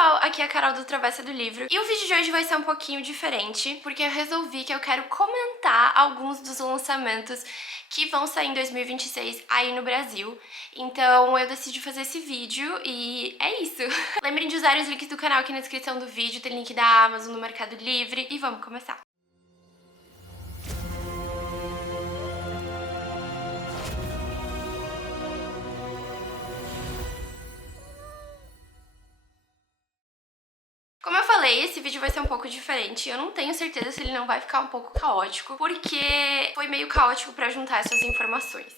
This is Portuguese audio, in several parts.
pessoal, aqui é a Carol do Travessa do Livro e o vídeo de hoje vai ser um pouquinho diferente porque eu resolvi que eu quero comentar alguns dos lançamentos que vão sair em 2026 aí no Brasil. Então eu decidi fazer esse vídeo e é isso. Lembrem de usar os links do canal aqui na descrição do vídeo, tem link da Amazon, do Mercado Livre e vamos começar. Como eu falei, esse vídeo vai ser um pouco diferente. Eu não tenho certeza se ele não vai ficar um pouco caótico, porque foi meio caótico pra juntar essas informações.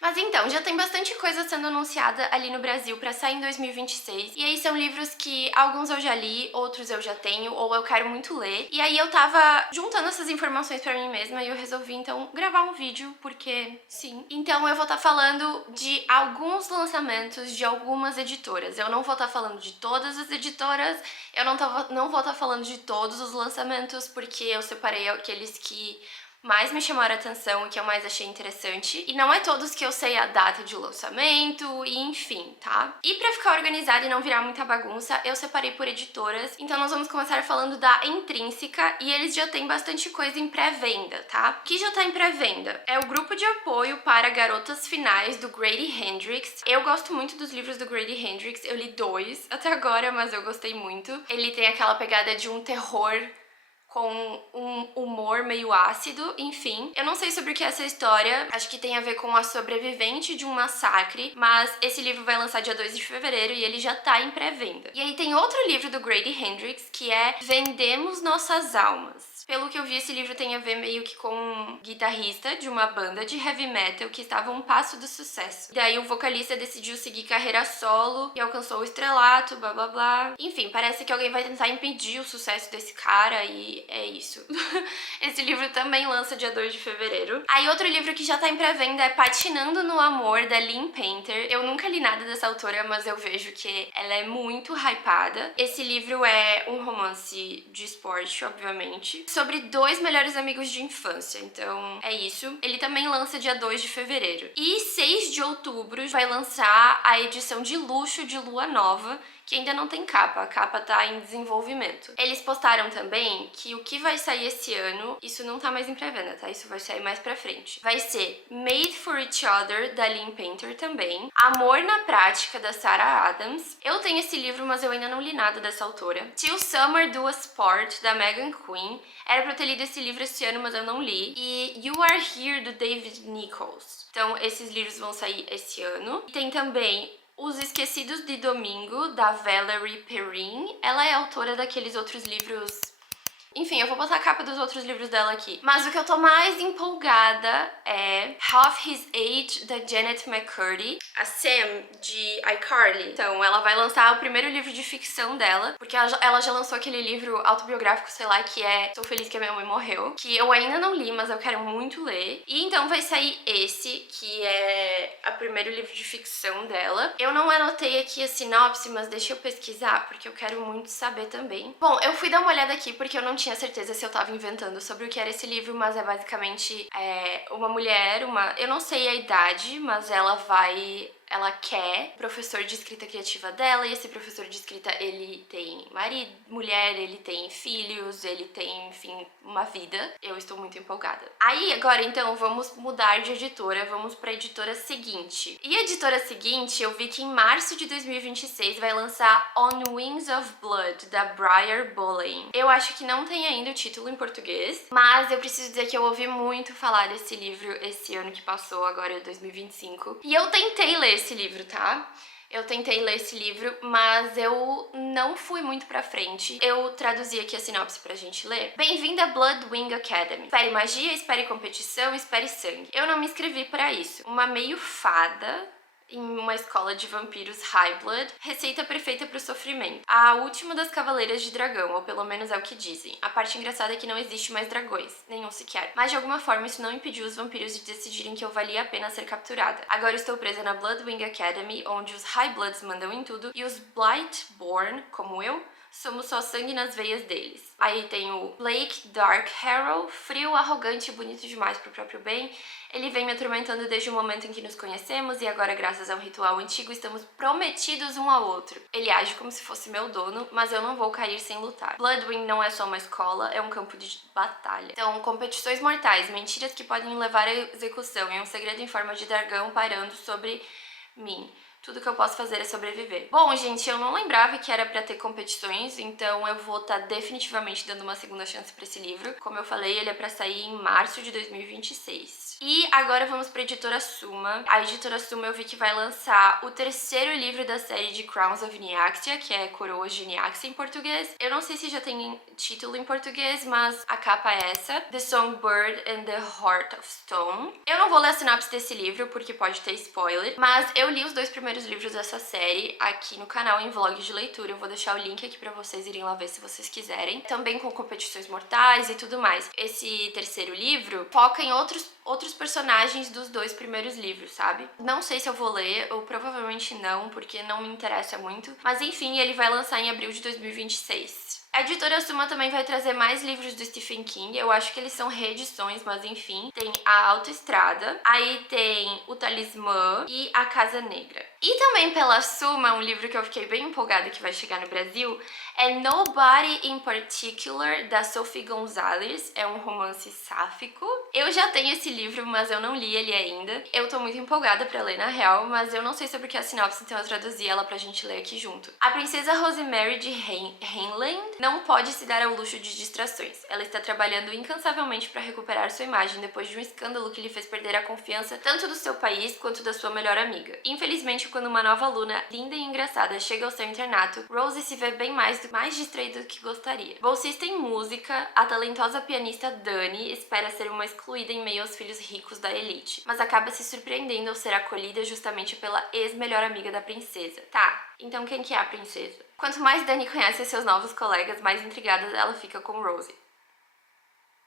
Mas então, já tem bastante coisa sendo anunciada ali no Brasil pra sair em 2026. E aí são livros que alguns eu já li, outros eu já tenho, ou eu quero muito ler. E aí eu tava juntando essas informações pra mim mesma e eu resolvi então gravar um vídeo, porque sim. Então eu vou estar falando de alguns lançamentos de algumas editoras. Eu não vou estar falando de todas as editoras, eu não vou estar falando de todos os lançamentos, porque eu separei aqueles que mais me chamaram a atenção e que eu mais achei interessante. E não é todos que eu sei a data de lançamento, e enfim, tá? E pra ficar organizada e não virar muita bagunça, eu separei por editoras. Então nós vamos começar falando da Intrínseca, e eles já têm bastante coisa em pré-venda, tá? O que já tá em pré-venda é o grupo de apoio para garotas finais do Grady Hendrix. Eu gosto muito dos livros do Grady Hendrix, eu li 2 até agora, mas eu gostei muito. Ele tem aquela pegada de um terror com um humor meio ácido, enfim. Eu não sei sobre o que é essa história, acho que tem a ver com a sobrevivente de um massacre, mas esse livro vai lançar dia 2 de fevereiro e ele já tá em pré-venda. E aí tem outro livro do Grady Hendrix, que é Vendemos Nossas Almas. Pelo que eu vi, esse livro tem a ver meio que com um guitarrista de uma banda de heavy metal que estava a um passo do sucesso. Daí o vocalista decidiu seguir carreira solo e alcançou o estrelato, blá blá blá. Enfim, parece que alguém vai tentar impedir o sucesso desse cara e é isso. Esse livro também lança dia 2 de fevereiro. Aí outro livro que já tá em pré-venda é Patinando no Amor, da Lynn Painter. Eu nunca li nada dessa autora, mas eu vejo que ela é muito hypada. Esse livro é um romance de esporte, obviamente, sobre 2 melhores amigos de infância, então é isso. Ele também lança dia 2 de fevereiro. E 6 de outubro vai lançar a edição de luxo de Lua Nova, que ainda não tem capa, a capa tá em desenvolvimento. Eles postaram também que o que vai sair esse ano, isso não tá mais em pré-venda, tá? Isso vai sair mais pra frente. Vai ser Made for Each Other, da Lynn Painter também. Amor na Prática, da Sarah Adams. Eu tenho esse livro, mas eu ainda não li nada dessa autora. Till Summer Do Us Part, da Megan Quinn. Era pra eu ter lido esse livro esse ano, mas eu não li. E You Are Here, do David Nichols. Então, esses livros vão sair esse ano. E tem também Os Esquecidos de Domingo, da Valerie Perrine. Ela é autora daqueles outros livros... Enfim, eu vou botar a capa dos outros livros dela aqui. Mas o que eu tô mais empolgada é Half His Age, da Janet McCurdy. A Sam, de iCarly. Então, ela vai lançar o primeiro livro de ficção dela, porque ela já lançou aquele livro autobiográfico, sei lá, que é Tô Feliz que a Minha Mãe Morreu, que eu ainda não li, mas eu quero muito ler. E então vai sair esse, que é o primeiro livro de ficção dela. Eu não anotei aqui a sinopse, mas deixa eu pesquisar, porque eu quero muito saber também. Bom, eu fui dar uma olhada aqui, porque eu não tinha certeza se eu tava inventando sobre o que era esse livro, mas é basicamente uma mulher, eu não sei a idade, mas ela quer o professor de escrita criativa dela, e esse professor de escrita, ele tem marido, mulher, ele tem filhos, ele tem, enfim, uma vida. Eu estou muito empolgada. Aí, agora, então, vamos mudar de editora, vamos pra editora seguinte. E a editora seguinte, eu vi que em março de 2026 vai lançar On Wings of Blood, da Briar Bolling. Eu acho que não tem ainda o título em português, mas eu preciso dizer que eu ouvi muito falar desse livro esse ano que passou, agora é 2025. E eu tentei ler esse livro, tá? Eu tentei ler esse livro, mas eu não fui muito pra frente. Eu traduzi aqui a sinopse pra gente ler. Bem-vinda a Bloodwing Academy. Espere magia, espere competição, espere sangue. Eu não me inscrevi pra isso. Uma meio fada em uma escola de vampiros High Blood, receita perfeita pro sofrimento. A última das Cavaleiras de Dragão, ou pelo menos é o que dizem. A parte engraçada é que não existe mais dragões, nenhum sequer. Mas de alguma forma isso não impediu os vampiros de decidirem que eu valia a pena ser capturada. Agora estou presa na Bloodwing Academy, onde os High Bloods mandam em tudo, e os Blightborn, como eu, somos só sangue nas veias deles. Aí tem o Blake Dark Harrow, frio, arrogante e bonito demais pro próprio bem. Ele vem me atormentando desde o momento em que nos conhecemos e agora, graças a um ritual antigo, estamos prometidos um ao outro. Ele age como se fosse meu dono, mas eu não vou cair sem lutar. Bloodwing não é só uma escola, é um campo de batalha. Então, competições mortais, mentiras que podem levar à execução e um segredo em forma de dragão pairando sobre mim. Tudo que eu posso fazer é sobreviver. Bom, gente, eu não lembrava que era pra ter competições, então eu vou estar definitivamente dando uma segunda chance pra esse livro. Como eu falei, ele é pra sair em março de 2026. E agora vamos pra editora Suma. A editora Suma eu vi que vai lançar o terceiro livro da série de Crowns of Niaxia, que é Coroas de Niaxia em português. Eu não sei se já tem título em português, mas a capa é essa: The Songbird and the Heart of Stone. Eu não vou ler a sinopse desse livro porque pode ter spoiler, mas eu li os 2 primeiros livros dessa série aqui no canal em vlog de leitura. Eu vou deixar o link aqui pra vocês irem lá ver se vocês quiserem. Também com competições mortais e tudo mais. Esse terceiro livro foca em outros personagens dos 2 primeiros livros, sabe? Não sei se eu vou ler, ou provavelmente não, porque não me interessa muito. Mas enfim, ele vai lançar em abril de 2026. A editora Suma também vai trazer mais livros do Stephen King. Eu acho que eles são reedições, mas enfim. Tem A Autoestrada, aí tem O Talismã e A Casa Negra. E também pela Suma, um livro que eu fiquei bem empolgada que vai chegar no Brasil, é Nobody in Particular, da Sophie Gonzalez. É um romance sáfico. Eu já tenho esse livro, mas eu não li ele ainda. Eu tô muito empolgada pra ler, na real, mas eu não sei sobre o que é a sinopse, então eu traduzi ela pra gente ler aqui junto. A princesa Rosemary de Hainland não pode se dar ao luxo de distrações. Ela está trabalhando incansavelmente para recuperar sua imagem depois de um escândalo que lhe fez perder a confiança tanto do seu país quanto da sua melhor amiga. Infelizmente, quando uma nova aluna, linda e engraçada, chega ao seu internato, Rosie se vê bem mais distraída do que gostaria. Bolsista em música, a talentosa pianista Dani espera ser uma excluída em meio aos filhos ricos da elite, mas acaba se surpreendendo ao ser acolhida justamente pela ex-melhor amiga da princesa. Tá, então quem que é a princesa? Quanto mais Dani conhece seus novos colegas, mais intrigada ela fica com Rosie.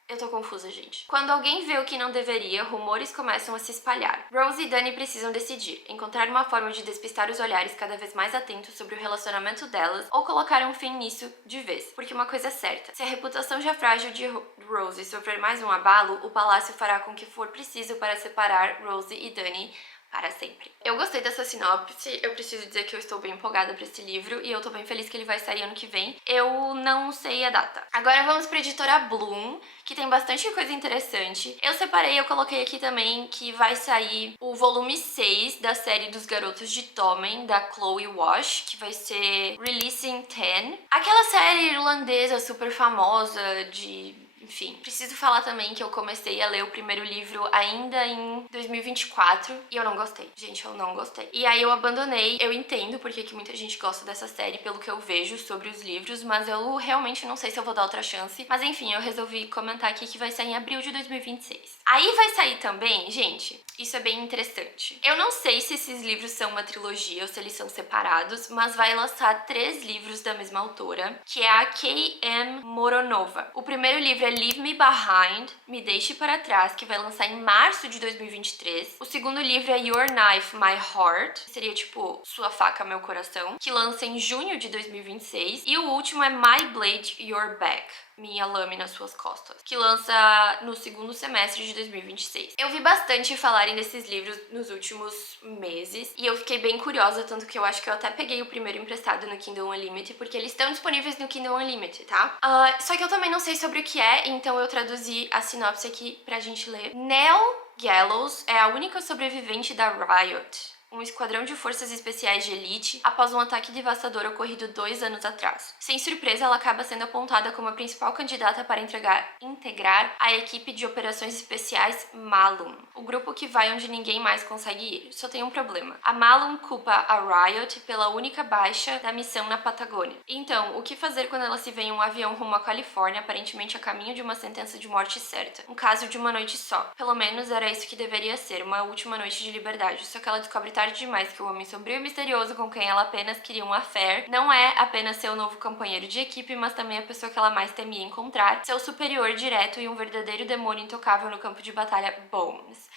Eu tô confusa, gente. Quando alguém vê o que não deveria, rumores começam a se espalhar. Rosie e Dani precisam decidir, encontrar uma forma de despistar os olhares cada vez mais atentos sobre o relacionamento delas ou colocar um fim nisso de vez. Porque uma coisa é certa, se a reputação já frágil de Rosie sofrer mais um abalo, o palácio fará com que for preciso para separar Rosie e Dani para sempre. Eu gostei dessa sinopse, eu preciso dizer que eu estou bem empolgada pra esse livro e eu tô bem feliz que ele vai sair ano que vem. Eu não sei a data. Agora vamos pra editora Bloom, que tem bastante coisa interessante. Eu separei, eu coloquei aqui também que vai sair o volume 6 da série dos Garotos de Tommen, da Chloe Wash, que vai ser Releasing 10. Aquela série irlandesa super famosa de... Enfim, preciso falar também que eu comecei a ler o primeiro livro ainda em 2024 e eu não gostei. Gente, eu não gostei. E aí eu abandonei. Eu entendo porque que muita gente gosta dessa série pelo que eu vejo sobre os livros, mas eu realmente não sei se eu vou dar outra chance. Mas enfim, eu resolvi comentar aqui que vai sair em abril de 2026. Aí vai sair também, gente, isso é bem interessante. Eu não sei se esses livros são uma trilogia ou se eles são separados, mas vai lançar 3 livros da mesma autora, que é a K.M. Moronova. O primeiro livro é Leave Me Behind, Me Deixe Para Trás, que vai lançar em março de 2023. O segundo livro é Your Knife, My Heart, que seria tipo Sua Faca, Meu Coração, que lança em junho de 2026. E o último é My Blade, Your Back, Minha Lâmina, Suas Costas, que lança no segundo semestre de 2026. Eu vi bastante falarem desses livros nos últimos meses e eu fiquei bem curiosa, tanto que eu acho que eu até peguei o primeiro emprestado no Kindle Unlimited, porque eles estão disponíveis no Kindle Unlimited, tá? Só que eu também não sei sobre o que é, então eu traduzi a sinopse aqui pra gente ler. Nell Gallows é a única sobrevivente da Riot, um esquadrão de forças especiais de elite, após um ataque devastador ocorrido 2 anos atrás. Sem surpresa, ela acaba sendo apontada como a principal candidata para integrar a equipe de operações especiais Malum, o grupo que vai onde ninguém mais consegue ir. Só tem um problema. A Malum culpa a Riot pela única baixa da missão na Patagônia. Então, o que fazer quando ela se vê em um avião rumo à Califórnia, aparentemente a caminho de uma sentença de morte certa? Um caso de uma noite só. Pelo menos era isso que deveria ser, uma última noite de liberdade. Só que ela descobre tarde demais que o homem sombrio e misterioso com quem ela apenas queria um affair não é apenas seu novo companheiro de equipe, mas também a pessoa que ela mais temia encontrar, seu superior direto e um verdadeiro demônio intocável no campo de batalha Bones.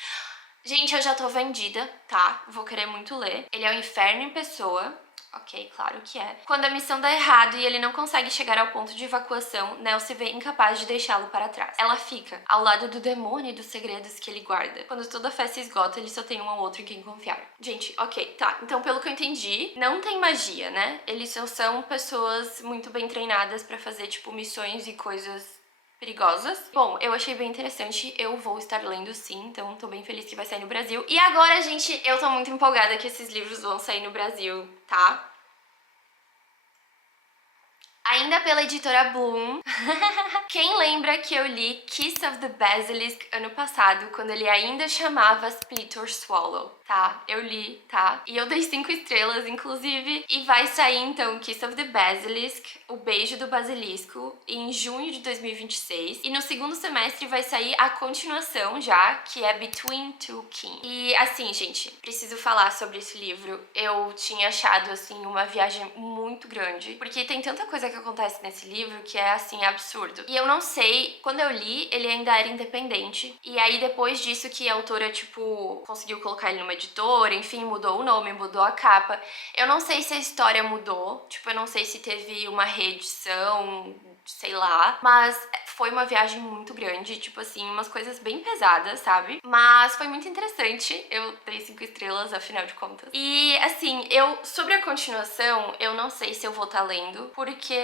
Gente, eu já tô vendida, tá? Vou querer muito ler. Ele é o inferno em pessoa. Ok, claro que é. Quando a missão dá errado e ele não consegue chegar ao ponto de evacuação, Nell se vê incapaz de deixá-lo para trás. Ela fica ao lado do demônio e dos segredos que ele guarda. Quando toda a fé se esgota, ele só tem um ao outro em quem confiar. Gente, ok, tá. Então, pelo que eu entendi, não tem magia, né? Eles são pessoas muito bem treinadas pra fazer, tipo, missões e coisas perigosas. Bom, eu achei bem interessante, eu vou estar lendo sim, então tô bem feliz que vai sair no Brasil. E agora, gente, eu tô muito empolgada que esses livros vão sair no Brasil, tá? Ainda pela editora Bloom. Quem lembra que eu li Kiss of the Basilisk ano passado, quando ele ainda chamava Split or Swallow, tá? Eu li, tá? E eu dei 5 estrelas, inclusive. E vai sair, então, Kiss of the Basilisk, O Beijo do Basilisco, em junho de 2026. E no segundo semestre vai sair a continuação já, que é Between Two Kings. E, assim, gente, preciso falar sobre esse livro. Eu tinha achado, assim, uma viagem muito grande, porque tem tanta coisa que acontece nesse livro que é, assim, absurdo. E eu não sei, quando eu li, ele ainda era independente. E aí, depois disso que a autora, tipo, conseguiu colocar ele numa editora, enfim, mudou o nome, mudou a capa. Eu não sei se a história mudou, tipo, eu não sei se teve uma reedição, sei lá. Mas foi uma viagem muito grande, tipo assim, umas coisas bem pesadas, sabe? Mas foi muito interessante, eu dei 5 estrelas, afinal de contas. E, assim, sobre a continuação, eu não sei se eu vou estar lendo, porque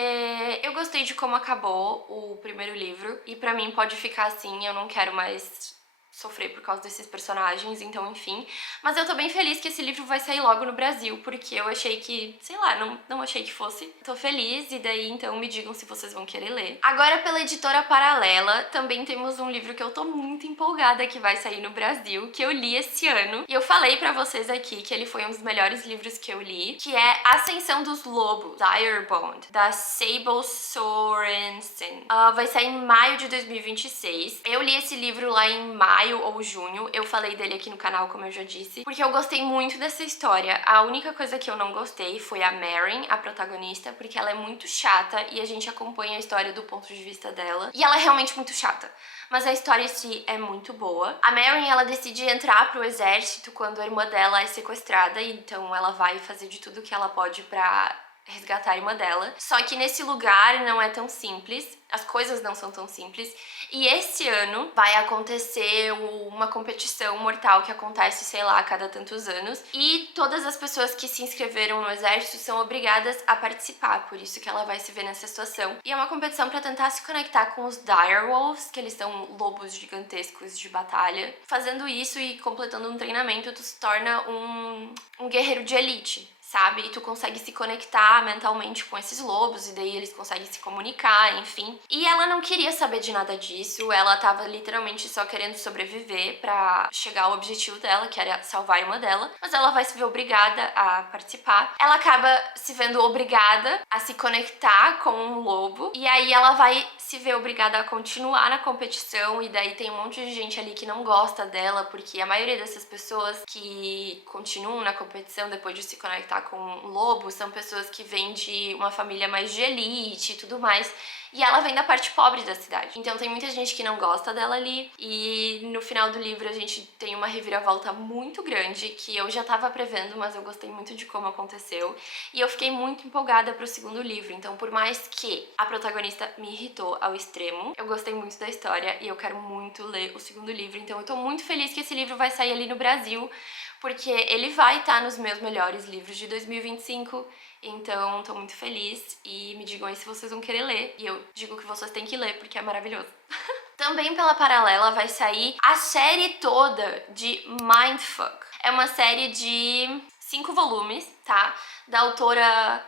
eu gostei de como acabou o primeiro livro, e pra mim pode ficar assim, eu não quero mais sofrer por causa desses personagens, então enfim. Mas eu tô bem feliz que esse livro vai sair logo no Brasil, porque eu achei que, sei lá, não achei que fosse. Tô feliz, e daí então me digam se vocês vão querer ler. Agora, pela editora Paralela, também temos um livro que eu tô muito empolgada que vai sair no Brasil, que eu li esse ano. E eu falei pra vocês aqui que ele foi um dos melhores livros que eu li, que é Ascensão dos Lobos, Direbound, da Sable Sorensen. Vai sair em maio de 2026. Eu li esse livro lá em maio ou junho, eu falei dele aqui no canal, como eu já disse, porque eu gostei muito dessa história. A única coisa que eu não gostei foi a Marin, a protagonista, porque ela é muito chata e a gente acompanha a história do ponto de vista dela. E ela é realmente muito chata. Mas a história em si é muito boa. A Marin, ela decide entrar pro exército quando a irmã dela é sequestrada, então ela vai fazer de tudo que ela pode pra resgatar a irmã dela. Só que nesse lugar não é tão simples, as coisas não são tão simples. E esse ano vai acontecer uma competição mortal que acontece, sei lá, a cada tantos anos. E todas as pessoas que se inscreveram no exército são obrigadas a participar, por isso que ela vai se ver nessa situação. E é uma competição pra tentar se conectar com os Direwolves, que eles são lobos gigantescos de batalha. Fazendo isso e completando um treinamento, tu se torna um guerreiro de elite, sabe? E tu consegue se conectar mentalmente com esses lobos, e daí eles conseguem se comunicar, enfim. E ela não queria saber de nada disso, ela tava literalmente só querendo sobreviver pra chegar ao objetivo dela, que era salvar a irmã dela. Mas ela vai se ver obrigada a participar. Ela acaba se vendo obrigada a se conectar com um lobo, e aí ela vai se ver obrigada a continuar na competição, e daí tem um monte de gente ali que não gosta dela, porque a maioria dessas pessoas que continuam na competição depois de se conectar com um lobo são pessoas que vêm de uma família mais de elite e tudo mais. E ela vem da parte pobre da cidade. Então tem muita gente que não gosta dela ali. E no final do livro a gente tem uma reviravolta muito grande, que eu já tava prevendo, mas eu gostei muito de como aconteceu. E eu fiquei muito empolgada pro segundo livro. Então, por mais que a protagonista me irritou ao extremo, eu gostei muito da história e eu quero muito ler o segundo livro. Então eu tô muito feliz que esse livro vai sair ali no Brasil, porque ele vai estar nos meus melhores livros de 2025. Então, tô muito feliz, e me digam aí se vocês vão querer ler. E eu digo que vocês têm que ler, porque é maravilhoso. Também pela Paralela vai sair a série toda de Mindfuck. É uma série de 5 volumes, tá? Da autora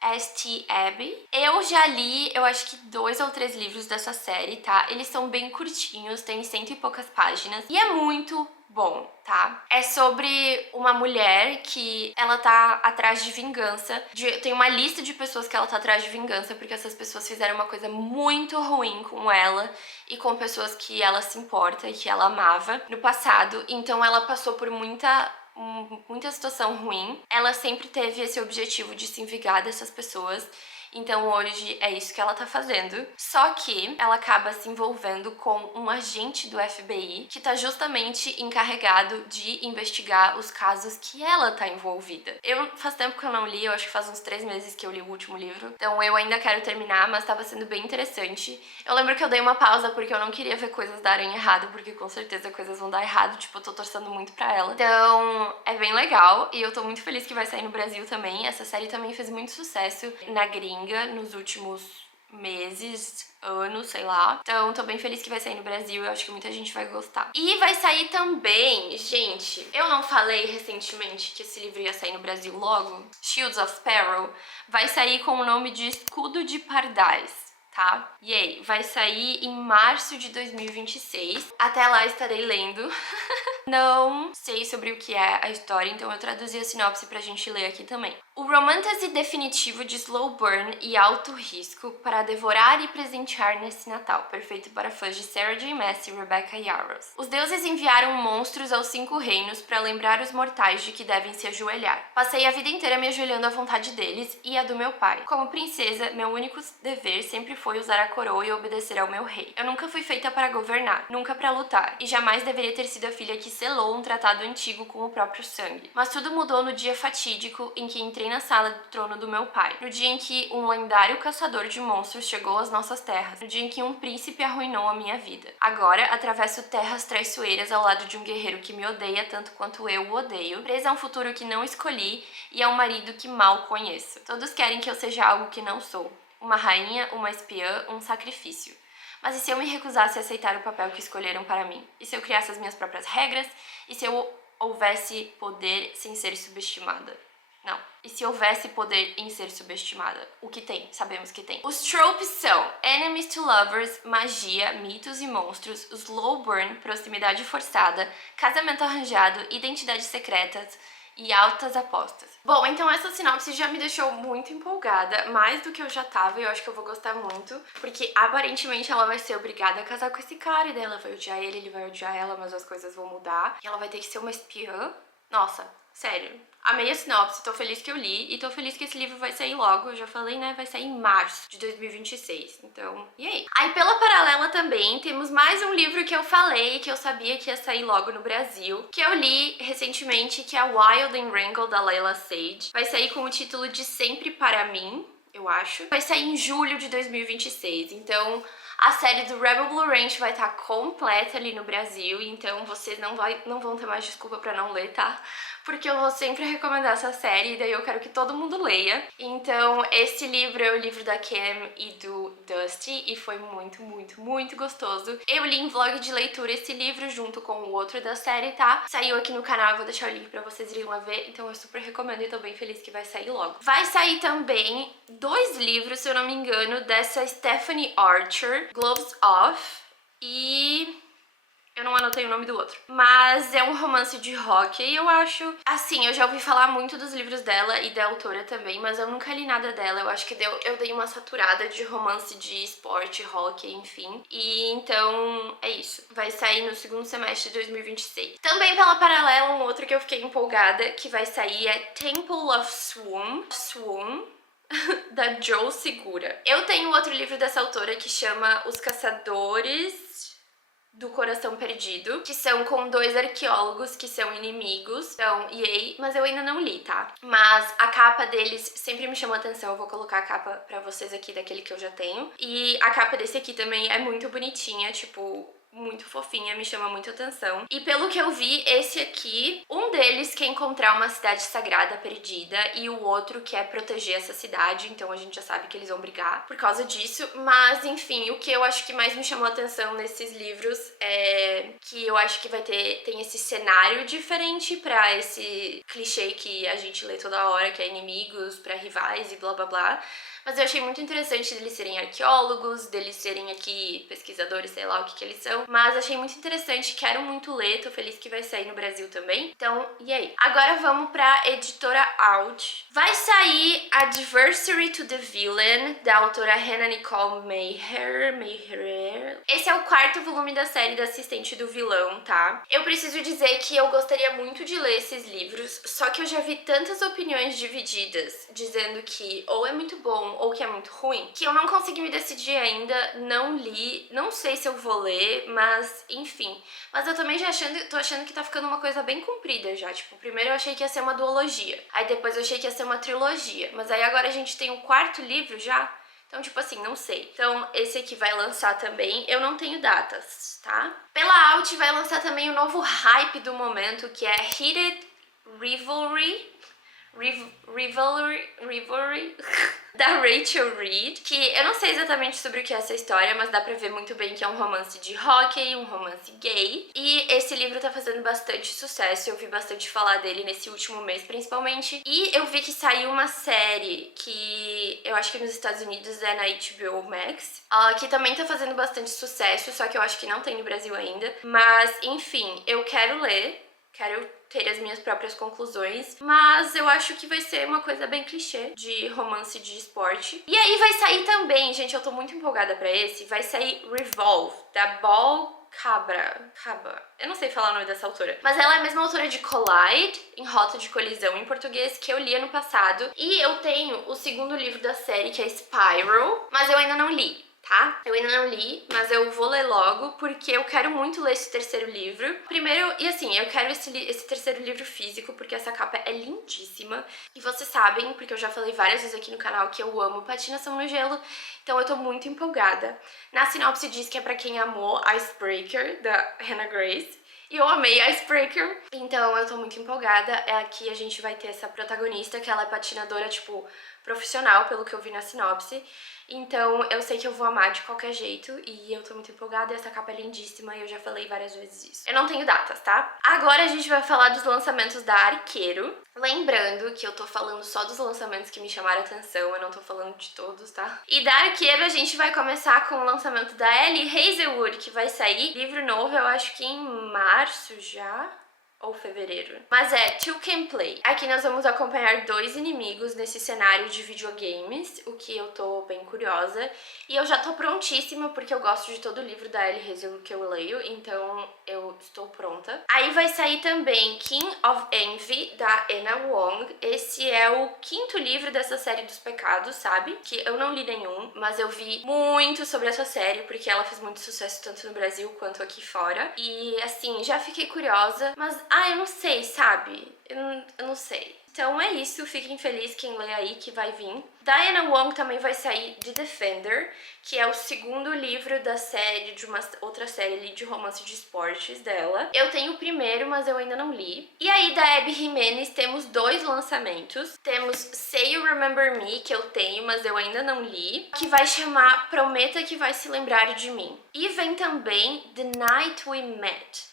S.T. Abby. Eu já li, eu acho que 2 ou 3 livros dessa série, tá? Eles são bem curtinhos, tem 100 e poucas páginas. E é muito bom, tá? É sobre uma mulher que ela tá atrás de vingança. Tem uma lista de pessoas que ela tá atrás de vingança, porque essas pessoas fizeram uma coisa muito ruim com ela e com pessoas que ela se importa e que ela amava no passado. Então ela passou por muita situação ruim. Ela sempre teve esse objetivo de se vingar dessas pessoas. Então hoje é isso que ela tá fazendo. Só que ela acaba se envolvendo com um agente do FBI que tá justamente encarregado de investigar os casos que ela tá envolvida. Faz tempo que eu não li, eu acho que faz uns 3 meses que eu li o último livro. Então eu ainda quero terminar, mas tava sendo bem interessante. Eu lembro que eu dei uma pausa porque eu não queria ver coisas darem errado, porque com certeza coisas vão dar errado, tipo, eu tô torcendo muito pra ela. Então é bem legal e eu tô muito feliz que vai sair no Brasil também. Essa série também fez muito sucesso na gringa nos últimos meses, anos, sei lá. Então, tô bem feliz que vai sair no Brasil, eu acho que muita gente vai gostar. E vai sair também, gente, eu não falei recentemente que esse livro ia sair no Brasil logo? Shields of Peril vai sair com o nome de Escudo de Pardais. Tá? Yay! Vai sair em março de 2026. Até lá estarei lendo. Não sei sobre o que é a história, então eu traduzi a sinopse pra gente ler aqui também. O romance definitivo de slow burn e alto risco para devorar e presentear nesse Natal, perfeito para fãs de Sarah J. Maas e Rebecca Yarros. Os deuses enviaram monstros aos 5 reinos para lembrar os mortais de que devem se ajoelhar. Passei a vida inteira me ajoelhando à vontade deles e a do meu pai. Como princesa, meu único dever sempre foi usar a coroa e obedecer ao meu rei. Eu nunca fui feita para governar, nunca para lutar, e jamais deveria ter sido a filha que selou um tratado antigo com o próprio sangue. Mas tudo mudou no dia fatídico em que entrei na sala do trono do meu pai, no dia em que um lendário caçador de monstros chegou às nossas terras, no dia em que um príncipe arruinou a minha vida. Agora atravesso terras traiçoeiras ao lado de um guerreiro que me odeia tanto quanto eu o odeio, presa a um futuro que não escolhi e a um marido que mal conheço. Todos querem que eu seja algo que não sou. Uma rainha, uma espiã, um sacrifício. Mas e se eu me recusasse a aceitar o papel que escolheram para mim? E se eu criasse as minhas próprias regras? E se eu houvesse poder sem ser subestimada? Não. E se houvesse poder em ser subestimada? O que tem? Sabemos que tem. Os tropes são enemies to lovers, magia, mitos e monstros, slow burn, proximidade forçada, casamento arranjado, identidades secretas e altas apostas. Bom, então essa sinopse já me deixou muito empolgada, mais do que eu já tava, e eu acho que eu vou gostar muito, porque aparentemente ela vai ser obrigada a casar com esse cara, e daí ela vai odiar ele vai odiar ela, mas as coisas vão mudar, e ela vai ter que ser uma espiã. Nossa, sério. Amei a sinopse, tô feliz que eu li e tô feliz que esse livro vai sair logo. Eu já falei, né? Vai sair em março de 2026. Então, e aí? Aí, pela paralela também, temos mais um livro que eu falei, que eu sabia que ia sair logo no Brasil, que eu li recentemente, que é Wild and Wrangle, da Layla Sage. Vai sair com o título de Sempre Para Mim, eu acho. Vai sair em julho de 2026, então a série do Rebel Blue Ranch vai estar completa ali no Brasil, então vocês não vão ter mais desculpa pra não ler, tá? Porque eu vou sempre recomendar essa série e daí eu quero que todo mundo leia. Então esse livro é o livro da Cam e do Dusty e foi muito, muito, muito gostoso. Eu li em vlog de leitura esse livro junto com o outro da série, tá? Saiu aqui no canal, eu vou deixar o link pra vocês irem lá ver, então eu super recomendo e tô bem feliz que vai sair logo. Vai sair também 2 livros, se eu não me engano, dessa Stephanie Archer, Gloves Off e eu não anotei o nome do outro. Mas é um romance de hóquei, eu acho. Assim, eu já ouvi falar muito dos livros dela e da autora também, mas eu nunca li nada dela. Eu acho que eu dei uma saturada de romance de esporte, hóquei, enfim. E então, é isso. Vai sair no segundo semestre de 2026. Também pela paralela, um outro que eu fiquei empolgada, que vai sair é Temple of Swoon, da Jo Segura. Eu tenho outro livro dessa autora que chama Os Caçadores do Coração Perdido, que são com 2 arqueólogos que são inimigos, então, yay, mas eu ainda não li, tá? Mas a capa deles sempre me chamou atenção, eu vou colocar a capa pra vocês aqui daquele que eu já tenho, e a capa desse aqui também é muito bonitinha, tipo, muito fofinha, me chama muito atenção. E pelo que eu vi, esse aqui, um deles quer encontrar uma cidade sagrada perdida e o outro quer proteger essa cidade, então a gente já sabe que eles vão brigar por causa disso. Mas, enfim, o que eu acho que mais me chamou atenção nesses livros é que eu acho que tem esse cenário diferente pra esse clichê que a gente lê toda hora, que é inimigos pra rivais e blá blá blá. Mas eu achei muito interessante deles serem arqueólogos, deles serem aqui pesquisadores, sei lá o que eles são. Mas achei muito interessante, quero muito ler, tô feliz que vai sair no Brasil também. Então, e aí? Agora vamos pra editora Out. Vai sair Adversary to the Villain, da autora Hannah Nicole Meyer. Esse é o 4º volume da série da Assistente do Vilão, tá? Eu preciso dizer que eu gostaria muito de ler esses livros, só que eu já vi tantas opiniões divididas, dizendo que ou é muito bom bom ou que é muito ruim, que eu não consegui me decidir ainda, não li, não sei se eu vou ler, mas enfim. Mas eu também tô achando que tá ficando uma coisa bem comprida já. Tipo, primeiro eu achei que ia ser uma duologia, aí depois eu achei que ia ser uma trilogia, mas aí agora a gente tem o quarto livro já. Então, tipo assim, não sei. Então, esse aqui vai lançar também. Eu não tenho datas, tá? Pela Out vai lançar também o novo hype do momento, que é Heated Rivalry. Rivalry da Rachel Reed, que eu não sei exatamente sobre o que é essa história, mas dá pra ver muito bem que é um romance de hóquei, um romance gay, e esse livro tá fazendo bastante sucesso, eu vi bastante falar dele nesse último mês principalmente, e eu vi que saiu uma série que eu acho que nos Estados Unidos é na HBO Max, que também tá fazendo bastante sucesso, só que eu acho que não tem no Brasil ainda, mas enfim, eu quero ler, quero ter as minhas próprias conclusões, mas eu acho que vai ser uma coisa bem clichê de romance de esporte. E aí vai sair também, gente, eu tô muito empolgada pra esse, vai sair Revolve, da Ball Cabra. Eu não sei falar o nome dessa autora. Mas ela é a mesma autora de Collide, em Rota de Colisão em português, que eu li ano passado. E eu tenho o segundo livro da série, que é Spiral, mas eu ainda não li. Tá? Eu ainda não li, mas eu vou ler logo, porque eu quero muito ler esse terceiro livro. Primeiro, e assim, eu quero esse terceiro livro físico, porque essa capa é lindíssima. E vocês sabem, porque eu já falei várias vezes aqui no canal, que eu amo patinação no gelo, então eu tô muito empolgada. Na sinopse diz que é pra quem amou Icebreaker, da Hannah Grace. E eu amei Icebreaker, então eu tô muito empolgada. Aqui a gente vai ter essa protagonista, que ela é patinadora, tipo, profissional, pelo que eu vi na sinopse. Então eu sei que eu vou amar de qualquer jeito e eu tô muito empolgada e essa capa é lindíssima e eu já falei várias vezes isso. Eu não tenho datas, tá? Agora a gente vai falar dos lançamentos da Arqueiro. Lembrando que eu tô falando só dos lançamentos que me chamaram a atenção, eu não tô falando de todos, tá? E da Arqueiro a gente vai começar com o lançamento da Ellie Hazelwood, que vai sair livro novo, eu acho que em março já, ou fevereiro. Mas é To Can Play. Aqui nós vamos acompanhar dois inimigos nesse cenário de videogames, o que eu tô bem curiosa. E eu já tô prontíssima, porque eu gosto de todo o livro da Ellie Hazelwood que eu leio, então eu estou pronta. Aí vai sair também King of Envy, da Anna Wong. Esse é o quinto livro dessa série dos pecados, sabe? Que eu não li nenhum, mas eu vi muito sobre essa série, porque ela fez muito sucesso tanto no Brasil quanto aqui fora. E assim, já fiquei curiosa, mas eu não sei, sabe? Eu não sei. Então é isso, fiquem felizes quem lê aí que vai vir. Diana Wong também vai sair The Defender, que é o segundo livro da série, de uma outra série ali de romance de esportes dela. Eu tenho o primeiro, mas eu ainda não li. E aí da Abby Jimenez temos dois lançamentos. Temos Say You Remember Me, que eu tenho, mas eu ainda não li, que vai chamar Prometa que Vai Se Lembrar de Mim. E vem também The Night We Met,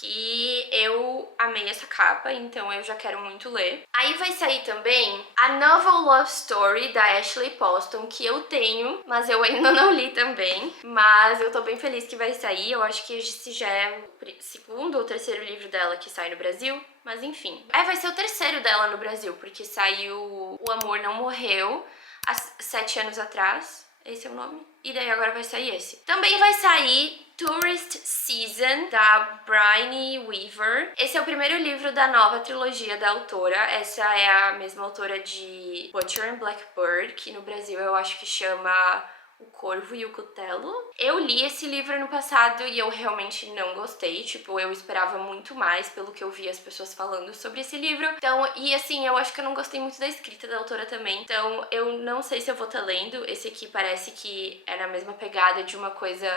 que eu amei essa capa, então eu já quero muito ler. Aí vai sair também A Novel Love Story, da Ashley Poston, que eu tenho, mas eu ainda não li também. Mas eu tô bem feliz que vai sair, eu acho que esse já é o segundo ou terceiro livro dela que sai no Brasil. Mas enfim. Vai ser o terceiro dela no Brasil, porque saiu O Amor Não Morreu há 7 anos atrás. Esse é o nome. E daí agora vai sair esse. Também vai sair Tourist Season, da Bryony Weaver. Esse é o primeiro livro da nova trilogia da autora. Essa é a mesma autora de Butcher and Blackbird, que no Brasil eu acho que chama O Corvo e o Cutelo. Eu li esse livro ano passado e eu realmente não gostei. Tipo, eu esperava muito mais pelo que eu vi as pessoas falando sobre esse livro. Então, e assim, eu acho que eu não gostei muito da escrita da autora também. Então, eu não sei se eu vou estar lendo. Esse aqui parece que é na mesma pegada de uma coisa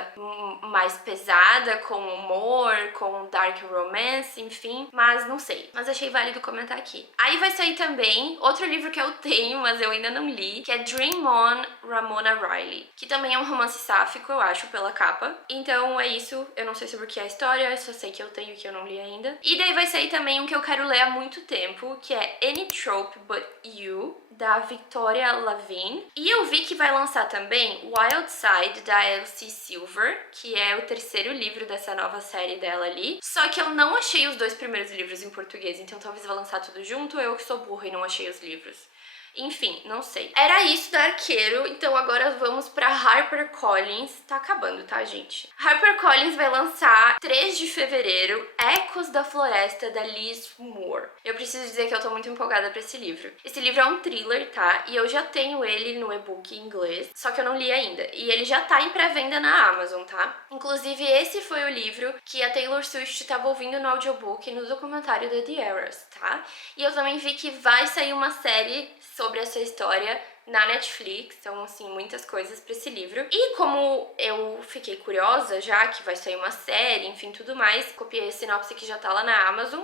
mais pesada, com humor, com dark romance, enfim. Mas não sei. Mas achei válido comentar aqui. Aí vai sair também outro livro que eu tenho, mas eu ainda não li, que é Dream On, Ramona Riley, que também é um romance sáfico, eu acho, pela capa. Então é isso, eu não sei sobre o que é a história, eu só sei que eu tenho e que eu não li ainda. E daí vai sair também um que eu quero ler há muito tempo, que é Any Trope But You, da Victoria Lavigne. E eu vi que vai lançar também Wild Side, da Elsie Silver, que é o terceiro livro dessa nova série dela ali. Só que eu não achei os dois primeiros livros em português, então talvez vá lançar tudo junto, ou eu que sou burra e não achei os livros. Enfim, não sei. Era isso da Arqueiro, então agora vamos pra HarperCollins. Tá acabando, tá, gente? HarperCollins vai lançar 3 de fevereiro Ecos da Floresta, da Liz Moore. Eu preciso dizer que eu tô muito empolgada pra esse livro. Esse livro é um thriller, tá? E eu já tenho ele no e-book em inglês, só que eu não li ainda. E ele já tá em pré-venda na Amazon, tá? Inclusive, esse foi o livro que a Taylor Swift tava ouvindo no audiobook no documentário da The Eras, tá? E eu também vi que vai sair uma série sobre essa história na Netflix, então assim, muitas coisas pra esse livro. E como eu fiquei curiosa já que vai sair uma série, enfim, tudo mais, copiei a sinopse que já tá lá na Amazon,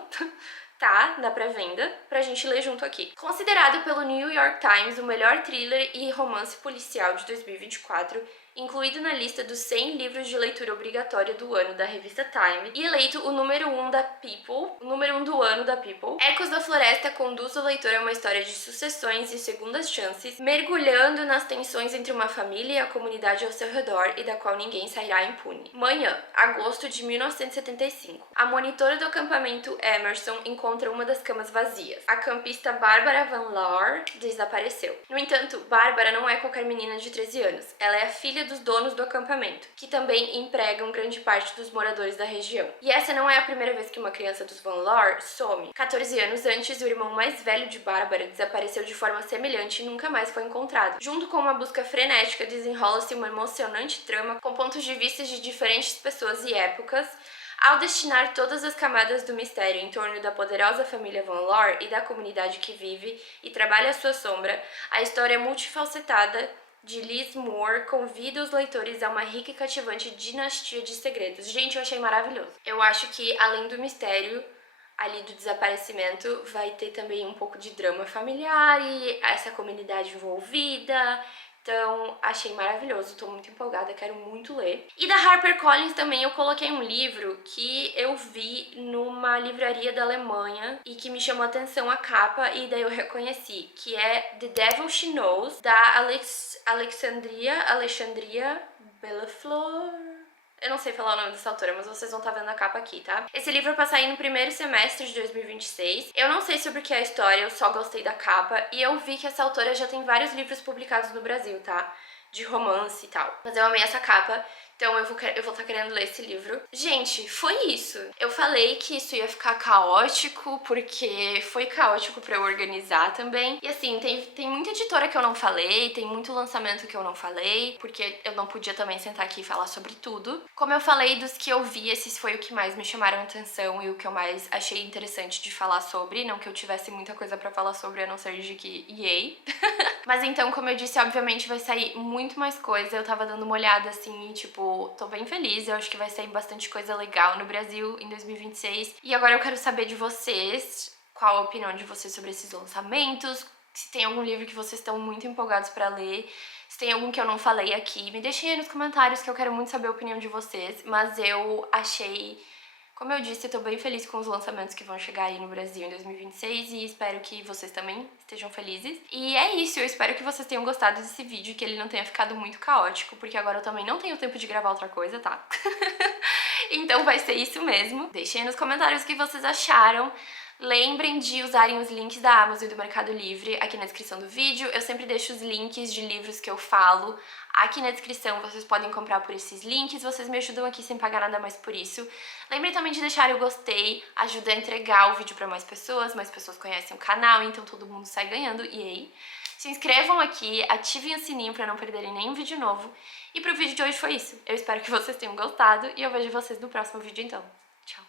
tá? Na pré-venda, pra gente ler junto aqui. Considerado pelo New York Times o melhor thriller e romance policial de 2024, incluído na lista dos 100 livros de leitura obrigatória do ano da revista Time e eleito o número 1 da People, o número 1 do ano da People, Ecos da Floresta conduz o leitor a uma história de sucessões e segundas chances, mergulhando nas tensões entre uma família e a comunidade ao seu redor e da qual ninguém sairá impune. Manhã, agosto de 1975. A monitora do acampamento Emerson encontra uma das camas vazias. A campista Bárbara Van Laar desapareceu. No entanto, Bárbara não é qualquer menina de 13 anos. Ela é a filha dos donos do acampamento, que também empregam grande parte dos moradores da região. E essa não é a primeira vez que uma criança dos Van Laar some. 14 anos antes, o irmão mais velho de Bárbara desapareceu de forma semelhante e nunca mais foi encontrado. Junto com uma busca frenética, desenrola-se uma emocionante trama com pontos de vista de diferentes pessoas e épocas, ao destinar todas as camadas do mistério em torno da poderosa família Van Laar e da comunidade que vive e trabalha à sua sombra, a história multifacetada de Liz Moore convida os leitores a uma rica e cativante dinastia de segredos. Gente, eu achei maravilhoso. Eu acho que, além do mistério ali do desaparecimento, vai ter também um pouco de drama familiar e essa comunidade envolvida. Então, achei maravilhoso, tô muito empolgada, quero muito ler. E da HarperCollins também eu coloquei um livro que eu vi numa livraria da Alemanha e que me chamou a atenção a capa e daí eu reconheci, que é The Devil She Knows, da Alexandria Bellaflor. Eu não sei falar o nome dessa autora, mas vocês vão estar vendo a capa aqui, tá? Esse livro é pra sair no primeiro semestre de 2026. Eu não sei sobre o que é a história, eu só gostei da capa. E eu vi que essa autora já tem vários livros publicados no Brasil, tá? De romance e tal. Mas eu amei essa capa, então eu vou estar querendo ler esse livro. Gente, foi isso. Eu falei que isso ia ficar caótico, porque foi caótico pra eu organizar também. E assim, tem muita editora que eu não falei, tem muito lançamento que eu não falei, porque eu não podia também sentar aqui e falar sobre tudo. Como eu falei, dos que eu vi, esses foi o que mais me chamaram a atenção e o que eu mais achei interessante de falar sobre. Não que eu tivesse muita coisa pra falar sobre, a não ser de que yay. Mas então, como eu disse, obviamente vai sair muito mais coisa. Eu tava dando uma olhada assim e, tipo, tô bem feliz. Eu acho que vai sair bastante coisa legal no Brasil em 2026. E agora eu quero saber de vocês, qual a opinião de vocês sobre esses lançamentos, se tem algum livro que vocês estão muito empolgados pra ler, se tem algum que eu não falei aqui. Me deixem aí nos comentários que eu quero muito saber a opinião de vocês. Mas eu achei... Como eu disse, eu tô bem feliz com os lançamentos que vão chegar aí no Brasil em 2026 e espero que vocês também estejam felizes. E é isso, eu espero que vocês tenham gostado desse vídeo, que ele não tenha ficado muito caótico, porque agora eu também não tenho tempo de gravar outra coisa, tá? Então vai ser isso mesmo. Deixem aí nos comentários o que vocês acharam. Lembrem de usarem os links da Amazon e do Mercado Livre aqui na descrição do vídeo. Eu sempre deixo os links de livros que eu falo aqui na descrição. Vocês podem comprar por esses links. Vocês me ajudam aqui sem pagar nada mais por isso. Lembrem também de deixar o gostei. Ajuda a entregar o vídeo para mais pessoas conhecem o canal, então todo mundo sai ganhando. E aí? Se inscrevam aqui, ativem o sininho para não perderem nenhum vídeo novo. E pro vídeo de hoje foi isso. Eu espero que vocês tenham gostado e eu vejo vocês no próximo vídeo então. Tchau!